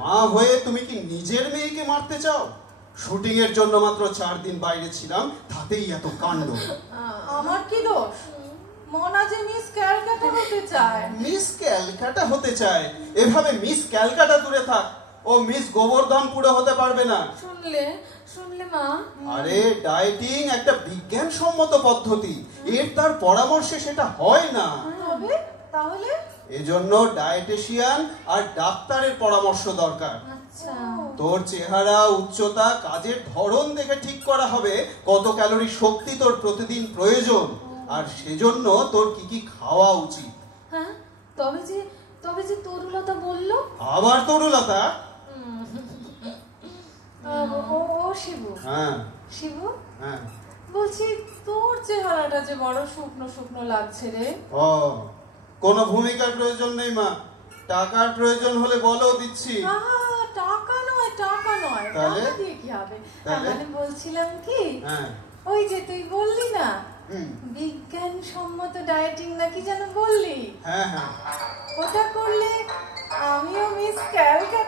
মা হয়ে তুমি কি নিজের মেয়েকে মারতে চাও? শুটিং এর জন্য মাত্র 4 দিন বাইরে ছিলাম, তাতেই এত কাণ্ড। আমার কি দোষ? মনা যে মিস ক্যালকাটা হতে চায়। মিস ক্যালকাটা হতে চায়? এভাবে মিস ক্যালকাটা দূরে থাক, ও মিস গোবর্ধনপুরে হতে পারবে না। শুনলে মা? আরে ডায়েটিং একটা বিজ্ঞানসম্মত পদ্ধতি, এর তার পরামর্শে সেটা হয় না। তবে তাহলে এজন্য ডায়েটিশিয়ান আর ডাক্তারের পরামর্শ দরকার। আচ্ছা, তোর চেহারা, উচ্চতা, কাজের ধরন দেখে ঠিক করা হবে কত ক্যালোরি শক্তি তোর প্রতিদিন প্রয়োজন, আর সেজন্য তোর কি কি খাওয়া উচিত। হ্যাঁ, তবে যে তরুলতা বললো। আবার তরুলতা? ও শিবু। হ্যাঁ শিবু, হ্যাঁ, বলছি তোর চেহারাটা যে বড় শুকনো শুকনো লাগছে রে। ও কোনো ভূমিকার প্রয়োজন নেই মা, টাকার প্রয়োজন হলে বলো, দিচ্ছি। টাকা নয় টাকা দিয়ে কি হবে? মানে বলছিলাম কি, ওই যে তুই বললি না বিজ্ঞানসম্মত ডায়েটিং নাকি যেন বললি, হ্যাঁ হ্যাঁ, ওটা করলে আমিও মিস ক্যালকাটা